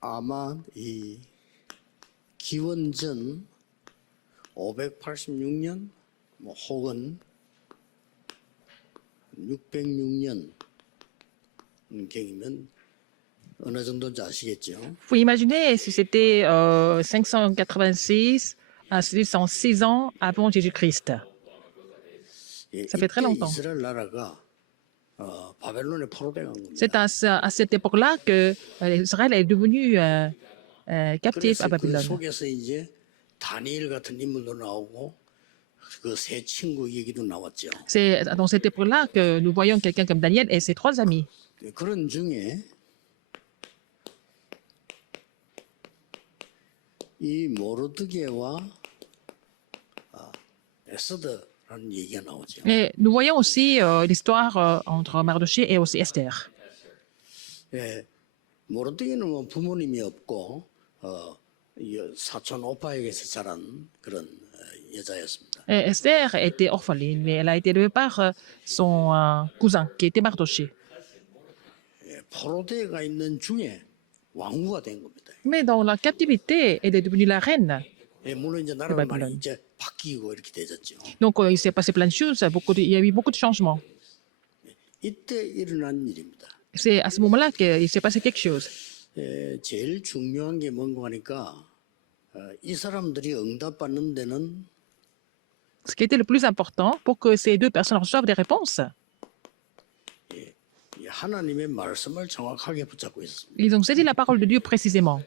아마 이 기원전 586년 뭐 혹은 606년 경이면 어느 정도인지 아시겠죠? Vous imaginez si c'était 586 à 606 ans avant Jésus-Christ. 예, Ça fait très 이때 longtemps. 이스라엘 나라가 바벨론에 포로돼간 겁니다. C'est à cette époque-là que Israël est devenu captif à 그래서 그 Babylone. 속에서 이제 다니엘 같은 인물도 나오고 그 세 친구 얘기도 나왔죠. C'est dans cette époque-là que nous voyons quelqu'un comme Daniel et ses trois amis. 그런 중에 이 모르드게와 에스더라는 얘기가 나오죠. Et nous voyons aussi l'histoire entre Mardoché et aussi Esther. 예, 모르드게는 뭐 부모님이 없고 이 사촌 오빠에게서 자란 그런 여자였습니다. Et Esther était orpheline, mais elle a été élevée par son cousin, qui était Mardoché. 예, 포로되어가 있는 중에 왕후가 된 겁니다. Mais dans la captivité, elle est devenue la reine. 예, 물론 이제 나라는 많이 이제 바뀌고 이렇게 되졌죠. Donc, il s'est passé plein de choses, il y a eu beaucoup de changements. 이때 일어난 일입니다. C'est à ce moment-là qu'il s'est passé quelque chose. 예, 제일 중요한 게 뭔가 하니까 이 사람들이 응답받는 데는 Ce qui était le plus important pour que ces deux personnes reçoivent des réponses, 이 하나님의 말씀을 정확하게 붙잡고 있었습니다. ils ont saisi la parole de Dieu précisément.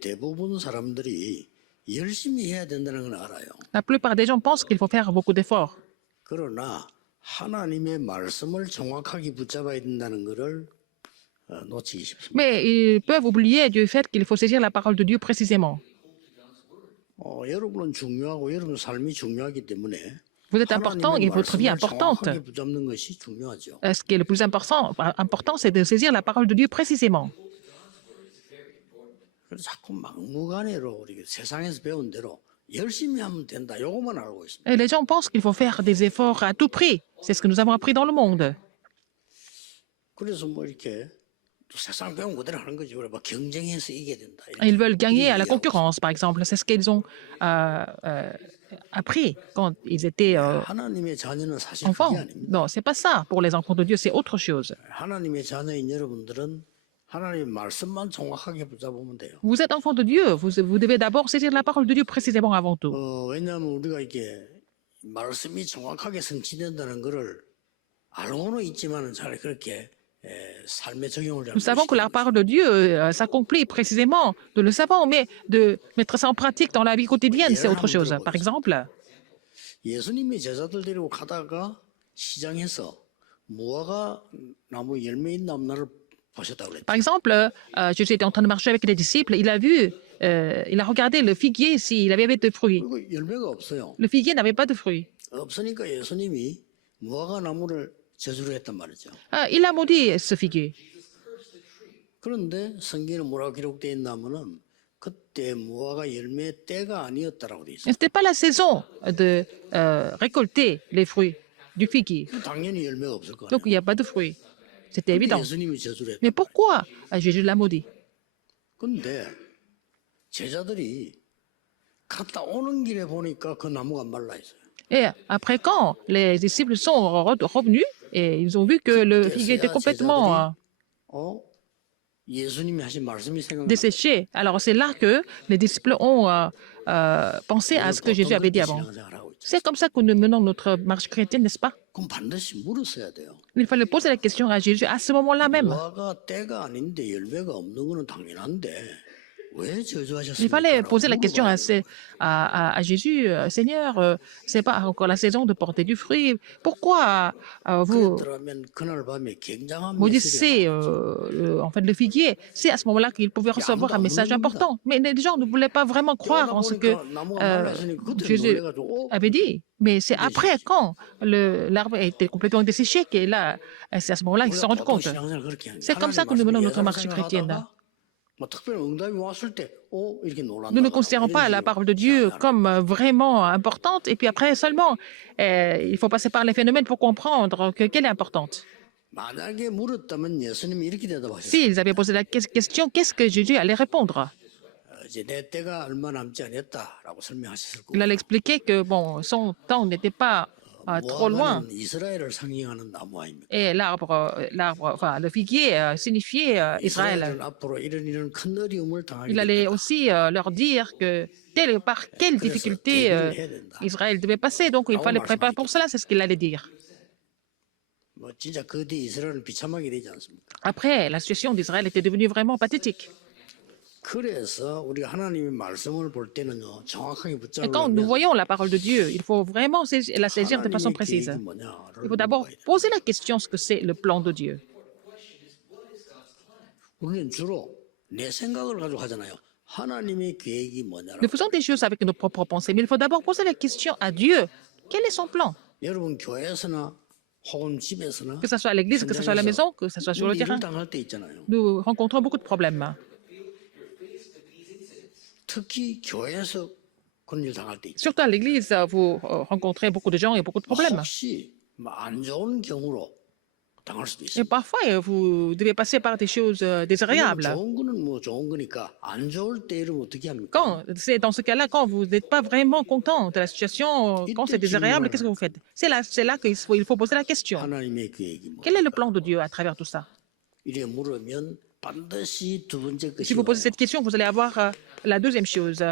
대부분 사람들이 열심히 해야 된다는 건 알아요. La plupart des gens pensent qu'il faut faire beaucoup d'efforts. 그러나 하나님의 말씀을 정확하게 붙잡아야 된다는 것을 놓치기 쉽습니다. Mais ils peuvent oublier du fait qu'il faut saisir la parole de Dieu précisément. 여러분은 중요하고 여러분 삶이 중요하기 때문에 Vous êtes important et votre vie est importante. 정확하게 붙잡는 것이 중요하죠. Ce qui est le plus important, c'est de saisir la parole de Dieu précisément. 그래서 자꾸 막무가내로 우리 세상에서 배운 대로 열심히 하면 된다. 요것만 알고 있습니다. Et les gens pensent qu'il faut faire des efforts à tout prix. C'est ce que nous avons appris dans le monde. 그래서 뭐 이렇게 또 세상 배운 그대로 하는 거지. 그래 막 경쟁해서 이겨야 된다. Ils veulent gagner à la concurrence, par exemple. C'est ce qu'ils ont appris quand ils étaient 하나님의 자녀는 사실 enfants. 그게 아닙니다. Non, c'est pas ça. Pour les enfants de Dieu, c'est autre chose. 하나님의 자녀인 여러분들은 하나님의 말씀만 정확하게 붙잡으면 돼요. Vous êtes enfants de Dieu. Vous devez d'abord saisir la parole de Dieu précisément avant tout. 왜냐하면 우리가 이게 말씀이 정확하게 성취된다는 것을 알고는 있지만은 잘 그렇게 삶에 적용을 잘 Nous savons que la parole de Dieu s'accomplit précisément. Nous le savons, mais de mettre ça en pratique dans la vie quotidienne, c'est autre chose. Par exemple, 예수님이 제자들 데리고 가다가 시장에서 무화과 나무 열매 있나 없나를 보셨다고 그랬죠. par exemple, Jésus était en train de marcher avec les disciples. Il a vu, il a regardé le figuier s'il avait de fruits. 그리고 열매가 없어요. Le figuier n'avait pas de fruits. 없으니까 예수님이 무화과 나무를 저주를 했단 말이죠. Il a maudit ce figuier. 그런데 성경에 뭐라고 기록되어 있냐면은 그때 무화과 열매 때가 아니었다라고 돼 있어요. Ce n'était pas la saison de récolter les fruits du figuier. 당연히 열매가 없을 거예요. Donc, il n'y a pas de fruits. C'était évident. 예수님이 저주를 했다. Mais pourquoi Jésus l'a maudit? 근데 제자들이 갔다 오는 길에 보니까 그 나무가 말라 있어요. Et après, quand les disciples sont revenus et ils ont vu que le figuier était complètement 예수님이 하신 말씀이 생각나. desséché, alors c'est là que les disciples ont pensé à ce que Jésus avait dit avant. C'est comme ça que nous menons notre marche chrétienne, n'est-ce pas? 그럼 반드시 물었어야 돼요. Il fallait poser la question à Jésus à ce moment-là même. 무화과 때가 아닌데 열매가 없는 거는 당연한데 왜 저주하셨습니까? Il fallait poser la question à Jésus, Seigneur, c'est pas encore la saison de porter du fruit. Pourquoi vous 그랬더라면 그날 밤에 굉장한 maudissez 메시지가 en fait le figuier? C'est à ce moment-là qu'il pouvait recevoir un message important. Mais les gens ne voulaient pas vraiment croire en ce que Jésus avait dit. Mais c'est après, quand l'arbre a été complètement desséché, que là, c'est à ce moment-là qu'ils se sont rendus compte. C'est comme ça que nous menons notre marche chrétienne. 뭐 특별히 응답이 왔을 때, 이렇게 놀란다. Nous ne considérons pas la parole de Dieu comme vraiment importante, et puis après seulement, il faut passer par les phénomènes pour comprendre qu'elle est importante. 만약에 물었다면 예수님이 이렇게 대답하셨어요. S'ils avaient posé la question, qu'est-ce que Jésus allait répondre? 이제 내 때가 얼마 남지 않았다라고 설명하셨을 Il allait 거고. expliquer que bon, son temps n'était pas trop loin. 무화과는 이스라엘을 상징하는 나무 아닙니까? Et enfin, le figuier signifiait Israël. 이스라엘은 앞으로 이런 큰 어려움을 당하게 Il allait 된다. aussi leur dire que par quelle difficulté Israël devait passer. Donc, il fallait préparer pour cela, c'est ce qu'il allait dire. 뭐 진짜 그 뒤에 이스라엘은 비참하게 되지 않습니까? Après, la situation d'Israël était devenue vraiment pathétique. 그래서 우리가 하나님의 말씀을 볼 때는요, 정확하게 Et quand nous 붙잡으려면 voyons la parole de Dieu, il faut vraiment la saisir de façon 하나님의 précise. 계획이 뭐냐를 Il faut d'abord 물어봐야 돼요. poser la question ce que c'est le plan de Dieu. 우리는 주로 내 생각을 가지고 하잖아요. 하나님의 계획이 뭐냐라고. Nous faisons des choses avec nos propres pensées, mais il faut d'abord poser la question à Dieu. Quel est son plan? 여러분 교회에서나 혹은 집에서나 Que ce soit à l'église, que ce soit à la maison, que ce soit sur le 우리 일을 terrain. 당할 때 있잖아요. Nous rencontrons beaucoup de problèmes. 특히 교회에서 그런 일 당할 때 있죠. Surtout à l'église, vous rencontrez beaucoup de gens et beaucoup de problèmes. 혹시 뭐안 좋은 경우로 당할 수도 Et 있어요. parfois, vous devez passer par des choses désagréables. 좋은 거는 뭐 좋은 거니까 안 좋을 때 이러면 어떻게 합니까? Quand c'est dans ce cas-là, quand vous n'êtes pas vraiment content de la situation, quand c'est désagréable, qu'est-ce que vous faites? C'est là qu'il faut poser la question. 하나님의 계획이 뭐? Quel est le plan de Dieu à travers tout ça? 이래 물으면 반드시 두 번째 것이 Si vous posez 와요. cette question, vous allez avoir la deuxième chose,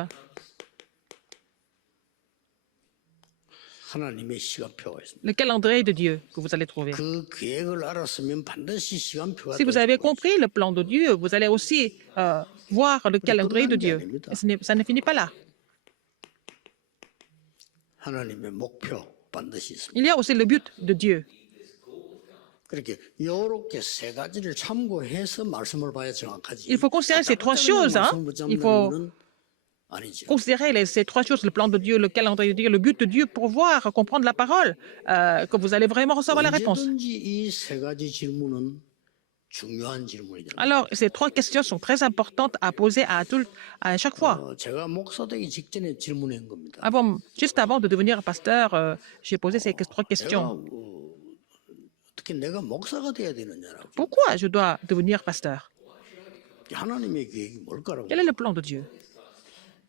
하나님의 시간표가 있습니다. le calendrier de Dieu que vous allez trouver. 그 계획을 알았으면 반드시 시간표가 Si vous avez compris le plan de Dieu, vous allez aussi voir le calendrier de Dieu. Et ça ne finit pas là. 하나님의 목표 반드시 있습니다. Il y a aussi le but de Dieu. 그렇게 이렇게 세 가지를 참고해서 말씀을 봐야 정확하지. Il faut considérer ces trois choses. Il faut 아니죠. considérer ces trois choses, le plan de Dieu, le calendrier de Dieu, le but de Dieu, pour voir, comprendre la parole, que vous allez vraiment recevoir la réponse. 언제든지 이 세 가지 질문은 중요한 질문이잖아요. Alors, ces trois questions sont très importantes à poser à chaque fois. 제가 목사 되기 직전에 질문한 겁니다. Juste avant de devenir pasteur, j'ai posé ces trois 내가 questions. 어떻게 내가 목사가 돼야 되느냐라고. Pourquoi je dois devenir pasteur? 하나님의 계획이 뭘까라고. Quel est le plan de Dieu?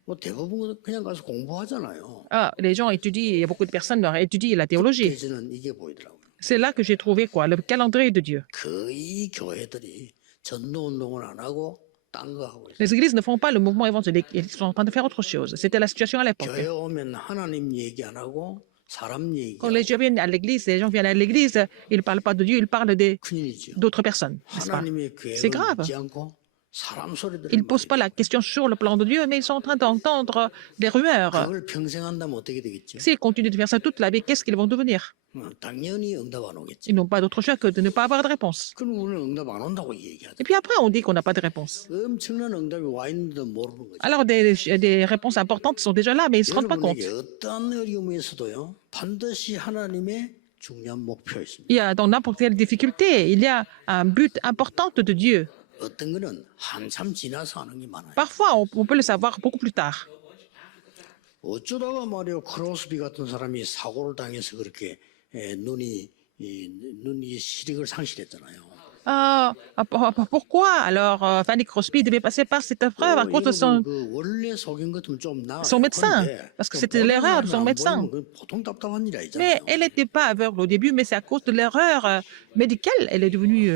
뭐 대부분 그냥 가서 공부하잖아요. Les gens étudient, il y a beaucoup de personnes qui étudient la théologie. 저는 이게 보이더라고요. C'est là que j'ai trouvé quoi? Le calendrier de Dieu. 거의 교회들이 전도 운동을 안 하고 딴 거 하고 있어요. Les églises ne font pas le mouvement évangélique, ils sont en train de faire autre chose. C'était la situation à l'époque. 교회 오면 하나님 얘기 안 하고 사람 얘기. Quand les gens viennent à l'église, les gens viennent à l'église, ils ne parlent pas de Dieu, ils parlent 큰일이죠. d'autres personnes. N'est-ce pas? 하나님의 C'est 계획을 grave. 묻지 않고 사람 소리들을 Ils ne posent pas la question sur le plan de Dieu, mais ils sont en train d'entendre des rumeurs. 그걸 평생 한다면 어떻게 되겠죠? S'ils continuent de faire ça toute la vie, qu'est-ce qu'ils vont devenir? 당연히 응답 안 오겠죠. Ils n'ont pas d'autre choix que de ne pas avoir de réponse. 그럼 우리는 응답 안 온다고 얘기하죠. Et puis après, on dit qu'on n'a pas de réponse. 엄청난 응답이 와 있는데도 모르는 거죠. Alors, des réponses importantes sont déjà là, mais ils ne se rendent pas compte. 여러분에게 어떤 어려움에서도요, 반드시 하나님의 중요한 목표가 있습니다. Il y a dans n'importe quelle difficulté, il y a un but important de Dieu. 어떤 거는 한참 지나서 하는 게 많아요. Parfois, on peut le savoir beaucoup plus tard. 어쩌다가 말이요 크로스비 같은 사람이 사고를 당해서 그렇게 눈이 시력을 상실했잖아요. Pourquoi alors Fanny Crosby devait passer par cette épreuve à cause de 그 원래 속인 것좀 좀 나아요. son médecin, 그런데 parce que 그 c'était 보는 l'erreur de son 사람은 안 médecin. 보이면 그건 보통 답답한 일 Mais 아니잖아요. elle n'était pas aveugle au début, mais c'est à cause de l'erreur médicale, elle est devenue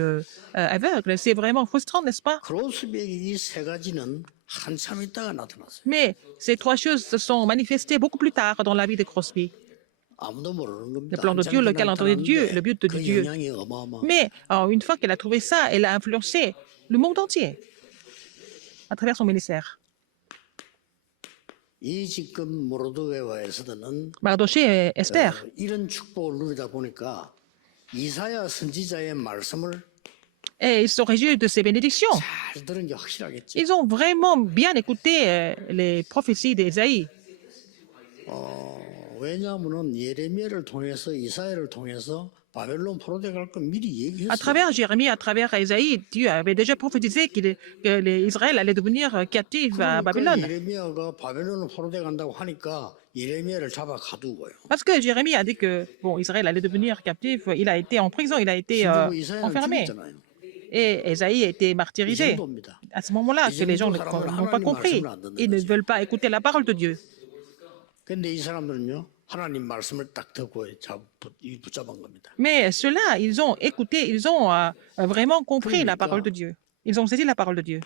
aveugle. C'est vraiment frustrant, n'est-ce pas? 크로스비의 이 세 가지는 한참 있다가 나타났어요. Mais ces trois choses se sont manifestées beaucoup plus tard dans la vie de Crosby. 아무도 모르는 겁니다. Le plan de Dieu, le calendrier de Dieu, le but de 그 Dieu. 영향이 어마어마. Mais une fois qu'elle a trouvé ça, elle a influencé le monde entier à travers son ministère. 이 지금 모르드게와 에스더는 Mardoché et Esther, 이런 축복을 누리다 보니까 이사야 선지자의 말씀을 et ils sont réjouis de ces bénédictions. 잘 들은 게 확실하겠죠. Ils ont vraiment bien écouté les prophéties d'Ésaïe. 왜냐하면은 예레미야를 통해서 이사야를 통해서 바벨론 포로되 갈 거 미리 À 얘기했어요. travers Jérémie, à travers Ésaïe, Dieu avait déjà prophétisé que Israël allait devenir captif à 그러니까 Babylone. 예레미야가 바벨론 포로되 간다고 하니까 예레미야를 잡아 가두고요. Parce que Jérémie a dit que bon, Israël allait devenir captif. Il a été en prison, il a été 신주고 이사야는 enfermé. 죽였잖아요. Et Esaïe a été 이 martyrisé. 정도입니다. À ce moment-là, 이 que les gens 정도 사람들은 n'ont pas 하나님 compris. 말씀을 안 듣는 Ils ne 거죠. veulent pas écouter la parole de Dieu. 근데 이 사람들은요, 하나님 말씀을 딱 듣고 붙잡은 겁니다. Mais ceux-là, ils ont écouté, ils ont vraiment compris la parole de Dieu. Ils ont saisi la parole de Dieu.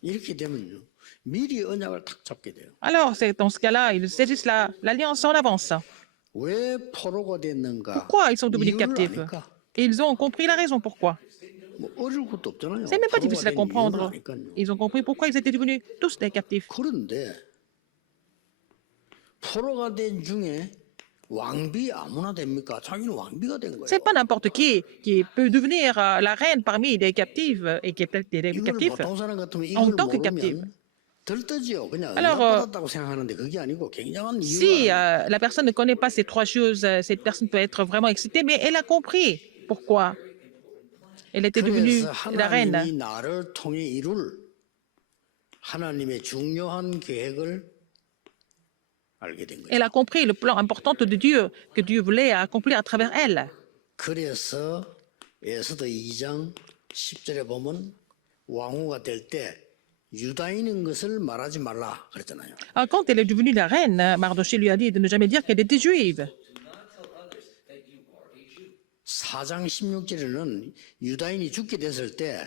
이렇게 되면요, 미리 언약을 딱 잡게 돼요. Alors, c'est dans ce cas-là, ils saisissent l'alliance en avance. 왜 포로가 됐는가? Pourquoi ils sont devenus 이유를 captifs? 아니까? Et ils ont compris la raison pourquoi. 뭐 어려울 것도 없잖아요. C'est même pas 포로가 difficile à 된 이유를 comprendre. 아니까요. Ils ont compris pourquoi ils étaient devenus tous des captifs. 그런데 포로가 된 중에 왕비 아무나 됩니까? 자기는 왕비가 된 거예요. C'est pas n'importe qui peut devenir la reine parmi des captifs et qui est peut-être des 이걸 captifs. 보통 사람 같으면 en 이걸 tant que captive. 모르면 들떠지요. 그냥 Alors, 응답받았다고 생각하는데 그게 아니고 굉장한 Si 이유가 la personne ne connaît pas ces trois choses, cette personne peut être vraiment excitée, mais elle a compris pourquoi elle était devenue 그래서 la reine. 하나님이 나를 통해 이룰 하나님의 중요한 계획을 알게 된 거예요. Elle a compris le plan important de Dieu que Dieu voulait accomplir à travers elle. 그래서 에스더 2장 10절에 보면 왕후가 될 때 유다인인 것을 말하지 말라 그랬잖아요. Alors, quand elle est devenue la reine, Mardoché lui a dit de ne jamais dire qu'elle était juive. 4장 16절에는 유다인이 죽게 됐을 때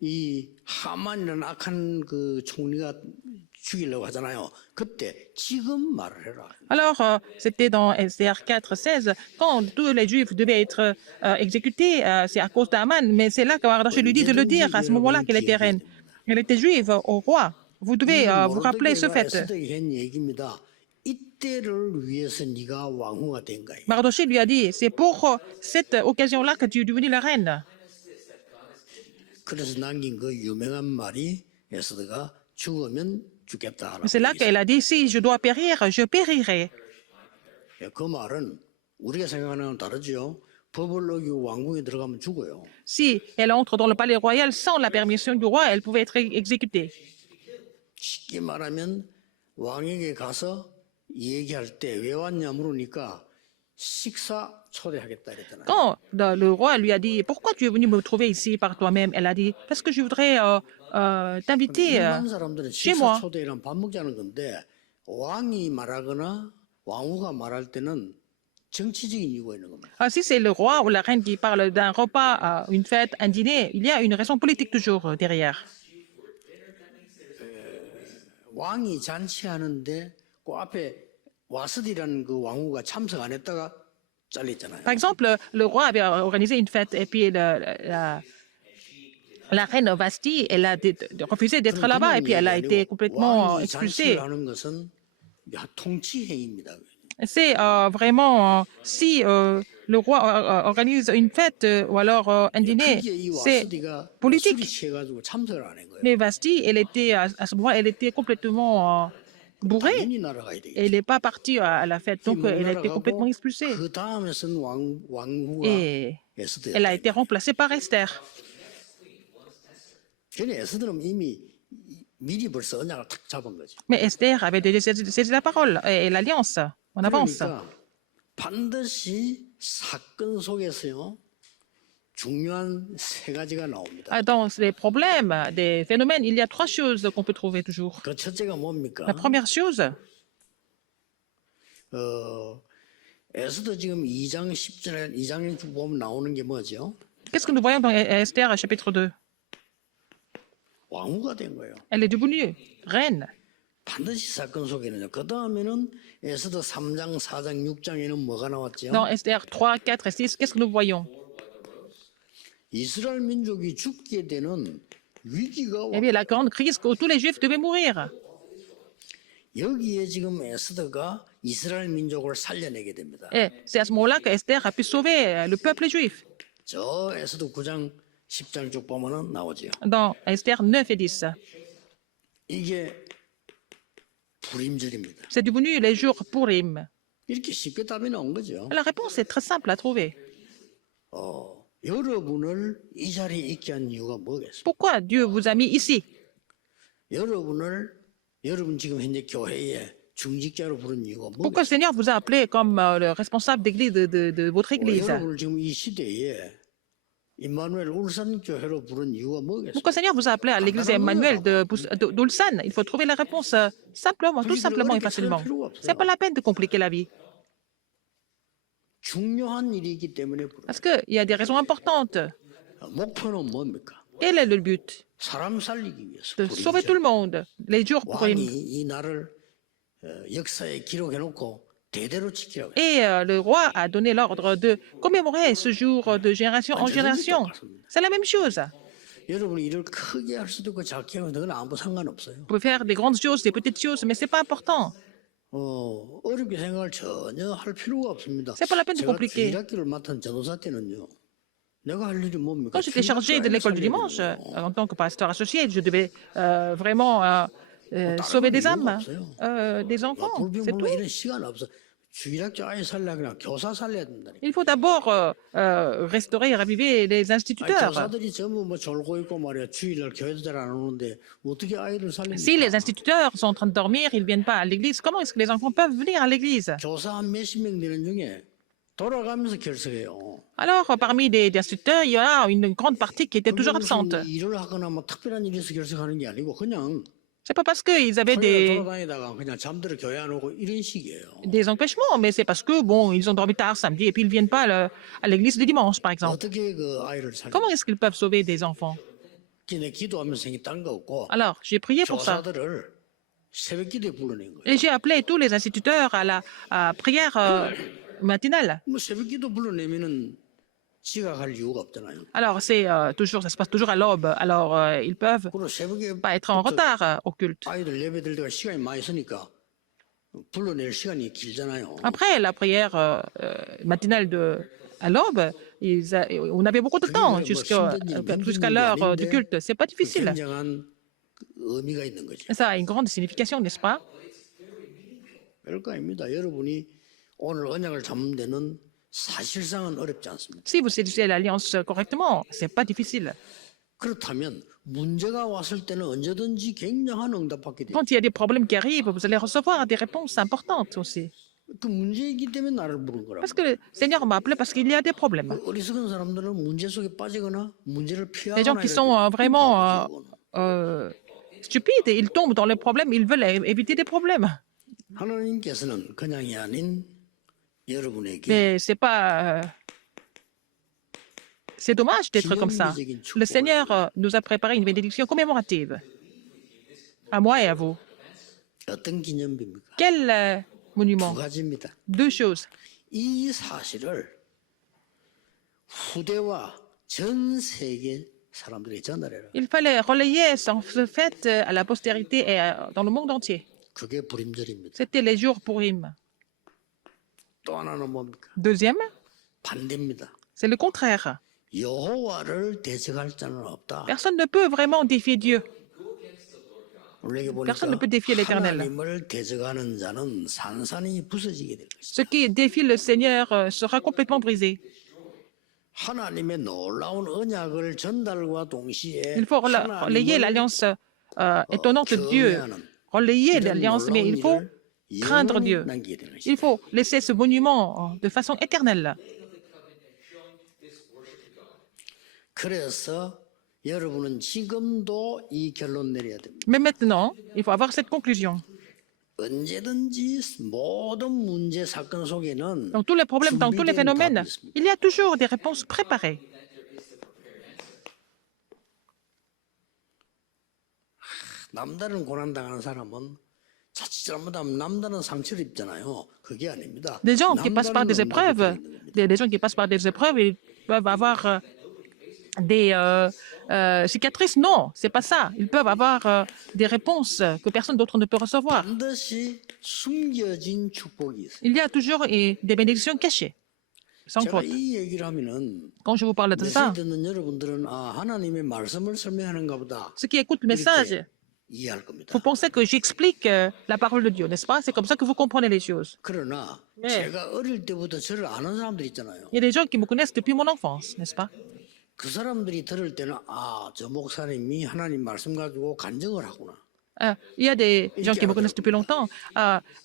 이 하만이라는 악한 그 총리가 죽이려고 하잖아요. 그때 지금 말을 해라. Alors, c'était dans SDR 4:16, quand tous les Juifs devaient être exécutés, c'est à cause d'Aman, mais c'est là que Mardoché lui dit de le dire à ce moment-là qu'elle était reine. Elle était juive au roi. Vous devez vous rappeler ce fait. 에스더에게 한 얘기입니다. 이때를 위해서 네가 왕후가 된 거야. Mardoché lui a dit, c'est pour cette occasion-là que tu es devenue la reine. 그래서 남긴 그 유명한 말이 에스더가 죽으면 죽겠다라고. C'est là qu'elle a dit, si je dois périr, je périrai. 그 말은 우리가 생각하는 건 다르죠. 법을 어기고 왕궁에 들어가면 죽어요. Si elle entre dans le palais royal sans la permission du roi, elle pouvait être exécutée. 쉽게 말하면 왕에게 가서 얘기할 때 왜 왔냐 물으니까 식사 초대하겠다 이랬잖아요. Quand le roi lui a dit, pourquoi tu es venu me trouver ici par toi-même, elle a dit, parce que je voudrais t'inviter 일반 사람들은 chez 식사 moi. 초대란 밥 먹자는 건데 왕이 말하거나 왕후가 말할 때는 정치적인 이유가 있는 겁니다. Si c'est le roi ou la reine qui parle d'un repas, une fête, un dîner, il y a une raison politique toujours derrière. 왕이 잔치하는데 그 앞에 와스디라는 그 왕후가 참석 안 했다가 잘렸잖아요. Par exemple, le roi avait organisé une fête et puis la reine Vasti, elle a refusé d'être là-bas et puis elle a été complètement 왕이 expulsée. 잔치를 하는 것은 통치 행위입니다. C'est vraiment si le roi organise une fête ou alors un dîner, 그게 이 c'est 와스디가 술이 politique. 취해가지고 참석을 안 한 거예요. Mais Vasti, elle était à ce moment, elle était complètement bourrée. 당연히 날아가야 되겠죠. Elle n'est pas partie à la fête, donc 못 elle a été 날아가고 complètement expulsée. 그 다음에 쓴 왕후가 Et 에스더였다. elle a été remplacée par Esther. 그러니 에스더는 이미 미리 벌써 언약을 탁 잡은 거죠. Mais Esther avait déjà saisi la parole et l'alliance en avance. 그러니까 반드시 사건 속에서요 중요한 세 가지가 나옵니다. Dans les problèmes, des phénomènes, il y a trois choses qu'on peut trouver toujours. 그 첫째가 뭡니까? La première chose, 에스더 지금 2장 10절에 2장 보면 나오는 게 뭐죠? qu'est-ce que nous voyons dans Esther chapitre 2? 왕후가 된 거예요. Elle est devenue reine. 반드시 사건 속에는요. 그 다음에는 에스더 3장, 4장, 6장에는 뭐가 나왔죠? Dans Esther 3, 4 et 6, qu'est-ce que nous voyons? 이스라엘 민족이 죽게 되는 위기가 Eh bien, la grande crise où tous les Juifs devaient mourir. 여기에 지금 에스더가 이스라엘 민족을 살려내게 됩니다. Et c'est à ce moment-là que Esther a pu sauver le peuple juif. 저 에스더 9장, 10장 쭉 보면은 나오죠. Dans Esther 9 et 10. 이게 불임절입니다. C'est devenu les jours Purim. 이렇게 쉽게 답이 나온 거죠. La réponse est très simple à trouver. 여러분을 이 자리에 있게 한 이유가 뭐겠어요? Pourquoi Dieu vous a mis ici? 여러분을 여러분 지금 현재 교회에 중직자로 부른 이유가 Pourquoi le Seigneur vous a appelé comme le responsable d'église de votre église? 여러분을 지금 이 시대에 임마누엘 울산 교회로 부른 이유가 뭐겠어요? Pourquoi le Seigneur vous a appelé à l'église Emmanuel d'Ulsan? Il faut trouver la réponse simplement, tout simplement et facilement. C'est pas la peine de compliquer la vie. 중요한 일이기 때문에 부른 Parce qu'il y a des raisons importantes. 목표는 뭡니까? Quel est le but? 사람 살리기 위해서 De sauver tout le monde. Les jours pour 왕이 이 날을 역사에 기록해 놓고 대대로 지키라고 해요. Et le roi a donné l'ordre de commémorer ce jour de génération en génération. C'est la même chose. 여러분이 일을 크게 할 수도 있고 작게 하면 그건 아무 상관없어요. Vous pouvez faire des grandes choses, des petites choses, mais c'est pas important. 어렵게 생각을 전혀 할 필요가 없습니다. C'est pas la peine de 제가 compliquer. 주일학교를 맡은 전도사 때는요. 내가 할 일이 뭡니까? Quand j'étais chargée de l'école du dimanche, en tant que pasteur associé, je devais vraiment sauver des âmes, des enfants, c'est tout. 불평불만 이런 시간 없어. 주일학교 아예 살려고 그냥 교사 살려야 된다니까. Il faut d'abord restaurer et raviver les instituteurs. 교사들이 전부 뭐 졸고 있고 말이야. 주일날 교회도 잘 안 오는데 어떻게 아이를 살립니까? Si les instituteurs sont en train de dormir, ils ne viennent pas à l'église, comment est-ce que les enfants peuvent venir à l'église? 교사 한 몇십 명 되는 중에 돌아가면서 결석해요. Alors, parmi les instituteurs, il y a une grande partie qui était toujours absente. 일을 하거나 뭐 특별한 일이 있어서 결석하는 게 아니고 그냥 C'est pas parce qu'ils avaient 돌아다니다가 그냥 잠들어 교회 안 오고 이런 식이에요. des empêchements, mais c'est parce que, bon, ils ont dormi tard samedi et puis ils ne viennent pas à l'église le dimanche, par exemple. 어떻게 그 아이를 살려? Comment est-ce qu'ils peuvent sauver des enfants? 내 기도하면서 생겼다는 거 없고 Alors, j'ai prié pour ça. 교사들을 새벽 기도에 불러낸 거예요. Et j'ai appelé tous les instituteurs à la prière matinale. 뭐 새벽 기도 불러내면은 지각할 이유가 없잖아요. Alors, ça se passe toujours à l'aube. Alors, ils peuvent 그리고 새벽에 pas être en retard au culte. 아이들 예배 드릴 때가 시간이 많이 있으니까 불러낼 시간이 길잖아요. Après la prière matinale à l'aube, on avait beaucoup de temps jusqu'à l'heure du culte. C'est pas difficile. 굉장한 의미가 있는 거죠. Ça a une grande signification, n'est-ce pas? 별거 아닙니다. 여러분이 오늘 언약을 잡는 데는 사실상은 어렵지 않습니다. Si vous saisissez l'alliance correctement, c'est pas difficile. 그렇다면 문제가 왔을 때는 언제든지 굉장한 응답받게 돼요. Quand il y a des problèmes qui arrivent, vous allez recevoir des réponses importantes aussi. 그 문제이기 때문에 나를 부른 거라고. Parce que le Seigneur m'a appelé parce qu'il y a des problèmes. 어리석은 사람들은 문제 속에 빠지거나 문제를 Les gens 피하거나 qui sont vraiment stupides, ils tombent dans les problèmes, ils veulent éviter des problèmes. 하나님께서는 그냥이 아닌 여러분에게 Mais c'est pas. C'est dommage d'être comme ça. Le Seigneur nous a préparé une bénédiction commémorative. À moi et à vous. 어떤 기념비입니까? Quel monument? 두 가지입니다. Deux choses. 이 사실을 후대와 전 세계 사람들이 전달해라. Il fallait relayer ce fait à la postérité et dans le monde entier. 그게 불임절입니다. C'était les jours Purim. 또 하나는 뭡니까? Deuxième, 반대입니다. c'est le contraire. 여호와를 대적할 자는 없다. Personne ne peut vraiment défier Dieu. 우리에게 보니까 Personne ne peut défier l'Éternel. 하나님을 대적하는 자는 산산이 부서지게 될 것이다. Ce qui défie le Seigneur sera complètement brisé. 하나님의 놀라운 언약을 전달과 동시에 Il faut relayer l'alliance étonnante de Dieu. Relayer l'alliance, mais il faut craindre Dieu. Il faut laisser ce monument de façon éternelle. 그래서 여러분은 지금도 이 결론 내려야 됩니다. Mais maintenant, il faut avoir cette conclusion. 언제든지 모든 문제 사건 속에는 Dans tous les problèmes, dans tous les phénomènes, il y a toujours des réponses préparées. 남다른 고난 당하는 사람은 자칫 잘못하면 남다른 상처를 입잖아요. 그게 아닙니다. Des gens qui passent par des 남다른 épreuves, 응답이 있는 겁니다. des gens qui passent par des épreuves, ils peuvent avoir des cicatrices. Non, c'est pas ça. Ils peuvent avoir des réponses que personne d'autre ne peut recevoir. 반드시 숨겨진 축복이 있어요. Il y a toujours des bénédictions cachées, sans 제가 faute. 이 얘기를 하면은 Quand je vous parle de 메시지 ça, 듣는 여러분들은 하나님의 말씀을 설명하는가 보다 ceux qui écoutent le message, 이해할 겁니다. vous pensez que j'explique la parole de Dieu, n'est-ce pas? C'est comme ça que vous comprenez les choses. 그러나 네. 제가 어릴 때부터 저를 아는 사람들 있잖아요. Il y a des gens qui me connaissent depuis mon enfance, n'est-ce pas? 그 사람들이 들을 때는 저 목사님이 하나님 말씀 가지고 간증을 하구나. Il y a des gens qui me connaissent depuis longtemps.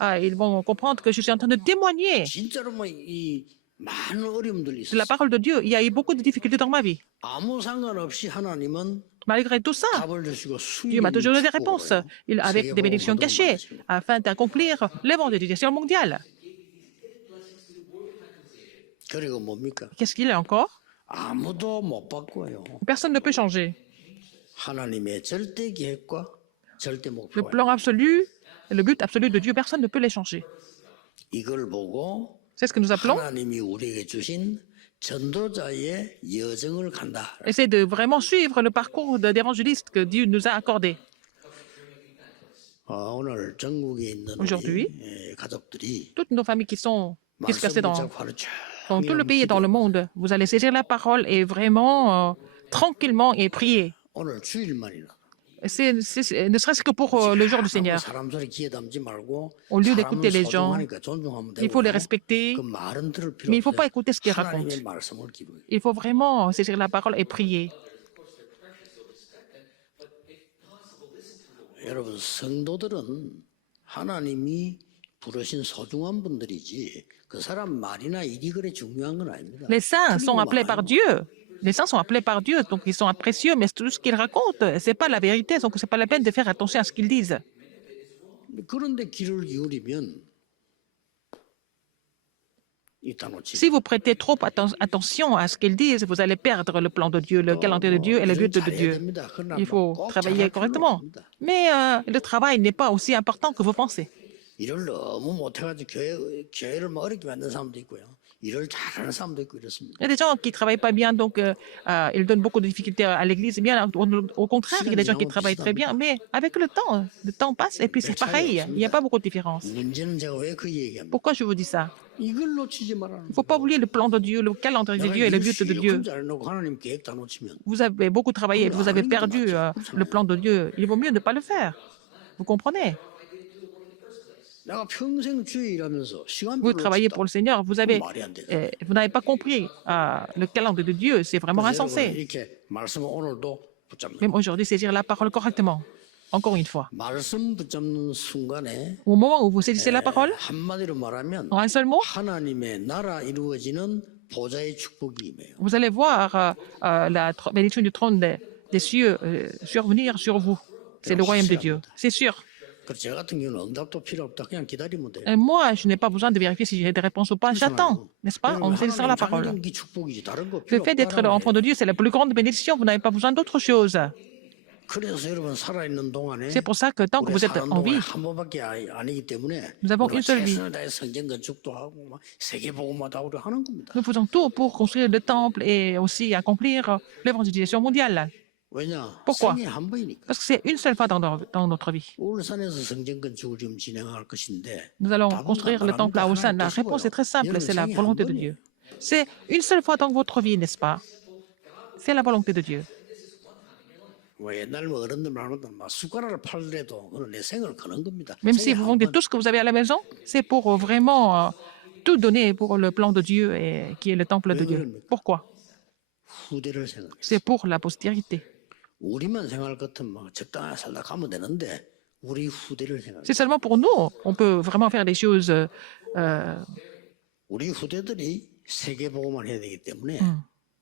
Ils vont comprendre que je suis en train de témoigner 진짜로 이 많은 어려움들이 de la 있었어요. parole de Dieu. Il y a eu beaucoup de difficultés dans ma vie. 아무 상관없이 하나님은 Malgré tout ça, 답을 주시고 Dieu m'a toujours donné des 축복으로요. réponses, avec des bénédictions 세계복음화도 cachées, 만드시고. afin d'accomplir l'évangélisation mondiale. 그리고 뭡니까? Qu'est-ce qu'il y a encore? 아무도 못 바꿔요. Personne ne peut changer. 하나님의 절대 계획과 절대 Le 목표가 plan absolu, le but absolu de Dieu, personne ne peut les changer. 이걸 보고 C'est ce que nous appelons, 하나님이 우리에게 주신 전도자의 여정을 간다. essayer de vraiment suivre le parcours d'évangéliste que Dieu nous a accordé. 오늘 전국에 있는 Aujourd'hui, 우리 가족들이 Toutes nos familles qui sont dispersées 말씀 붙잡고 하루 dans tout le 종일 pays et dans le monde, vous allez saisir la parole et vraiment, tranquillement, et prier. 오늘 주일만이나 Ne serait-ce que pour le jour du Seigneur. 사람 소리 귀에 담지 말고 Au lieu 사람을 d'écouter les gens, 소중하니까 존중하면 il faut les 되고 respecter, 그 말은 들을 필요 mais il ne faut pas 없어요. écouter ce qu'ils racontent. 하나님의 말씀을 기록해. Il faut vraiment saisir la parole et prier. 여러분 성도들은 하나님이 부르신 소중한 분들이지 그 사람 말이나 일이 그래 중요한 건 아닙니다. Les saints 틀린 sont 거 appelés par 많아요. Dieu. Les saints sont appelés par Dieu, donc ils sont précieux, mais tout ce qu'ils racontent, ce n'est pas la vérité, donc ce n'est pas la peine de faire attention à ce qu'ils disent. 그런데 귀를 기울이면 이따 놓치. Si vous prêtez trop attention à ce qu'ils disent, vous allez perdre le plan de Dieu, le calendrier de Dieu et le but de Dieu. Il faut travailler correctement. Mais le travail n'est pas aussi important que vous pensez. 일을 너무 못해가지고 교회를 뭐 어렵게 만든 사람도 있고요. 일을 잘하는 사람도 있고 이렇습니다. Il y a des gens qui ne travaillent pas bien, donc ils donnent beaucoup de difficultés à l'église. Bien, au contraire, il y a des gens qui travaillent très bien, mais avec le temps passe et puis c'est pareil. Il n'y a pas beaucoup de différence. 문제는 제가 왜 그 얘기합니까? Pourquoi je vous dis ça? 이걸 놓치지 말라는 Il ne faut pas oublier le plan de Dieu, le calendrier de Dieu et le but de Dieu. 잘해놓고 하나님 계획 다 놓치면 Vous avez beaucoup travaillé, vous avez perdu le plan de Dieu. Il vaut mieux ne pas le faire. Vous comprenez? 내가 평생 주의 일하면서 Vous 시간표를 travaillez 놓쳤다. pour le Seigneur, vous n'avez pas compris le calendrier de Dieu. C'est vraiment 그래서 여러분 insensé. 이렇게 말씀을 오늘도 붙잡는 Même aujourd'hui, saisir la parole correctement. Encore une fois. 말씀 붙잡는 순간에 Au moment où vous saisissez la parole, 한마디로 말하면 en un seul mot, 하나님의 나라 이루어지는 보좌의 축복이 임해요. vous allez voir la bénédiction du trône des cieux survenir sur vous. C'est le royaume de Dieu. C'est sûr. 그래서 저 같은 경우는 응답도 필요 없다. 그냥 기다리면 돼요. Et moi, je n'ai pas besoin de vérifier si j'ai des réponses ou pas. J'attends, n'est-ce pas? On saisissant la parole. 하나님 자녀된 게 축복이지 다른 거 Le 필요 fait d'être 없다라는 l'enfant de Dieu, c'est la plus grande bénédiction. Vous n'avez pas besoin d'autre chose. 그래서 여러분 살아있는 동안에 C'est pour ça que tant que 우리 vous êtes 사는 en vie, 동안에 한 번밖에 아니기 때문에 Nous avons 우리가 une seule vie. 최선을 다해 성전 건축도 하고 막 세계복음화도 하고 하는 겁니다. nous faisons tout pour construire le temple et aussi accomplir l'évangélisation mondiale. 왜냐? Pourquoi? 생애 한 번이니까. Parce que c'est une seule fois dans notre vie. 울산에서 성전 건축을 지금 진행할 것인데 Nous allons construire le temple à Ulsan. La réponse est très simple, c'est la volonté de Dieu. C'est une seule fois dans votre vie, n'est-ce pas? C'est la volonté de Dieu. 뭐 옛날 뭐 어른들 말하는 막 숟가락을 팔더라도 그건 내 생을 거는 겁니다. Même si 생애 vous 한 vendez 번. tout ce que vous avez à la maison, c'est pour vraiment tout donner pour le plan de Dieu et qui est le temple de Dieu. Pourquoi? 후대를 생각해. C'est pour la postérité. 우리만 생각할 것 같으면 막 적당히 살다 가면 되는데 우리 후대를 생각해. C'est seulement pour nous. On peut vraiment faire des choses 우리 후대들이 세계복음을 해야 되기 때문에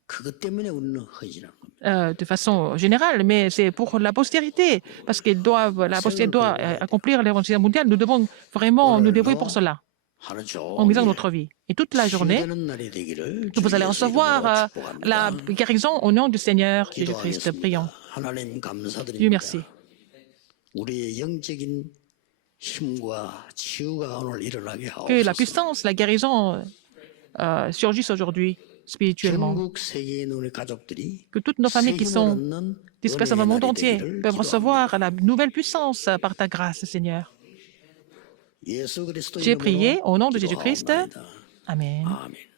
그것 때문에 우리는 헌신하는 겁니다. de façon générale, mais c'est pour la postérité, parce que la postérité doit accomplir l'évangile mondial. Nous devons vraiment nous dévouer pour cela, 하루 en misant 종일 notre vie. Et toute la journée, 힘되는 날이 되기를 que vous allez 주의 예수 recevoir 이름으로 축복합니다. la guérison au nom du Seigneur Jésus-Christ. Prions. 하나님 Dieu 감사드립니다. merci. 우리의 영적인 힘과 치유가 오늘 일어나게 Que la 하옵소서. puissance, la guérison surgissent aujourd'hui spirituellement. 전국 세계에 있는 우리 가족들이 Que toutes nos familles qui 새 힘을 sont 얻는 dispersées dans le 은혜의 monde 날이 entier 되기를 peuvent 기도합니다. recevoir la nouvelle puissance par ta grâce, Seigneur. 예수 그리스도 J'ai 이름으로 prié au nom de Jésus-Christ. 기도하옵나이다. Amen. 아멘.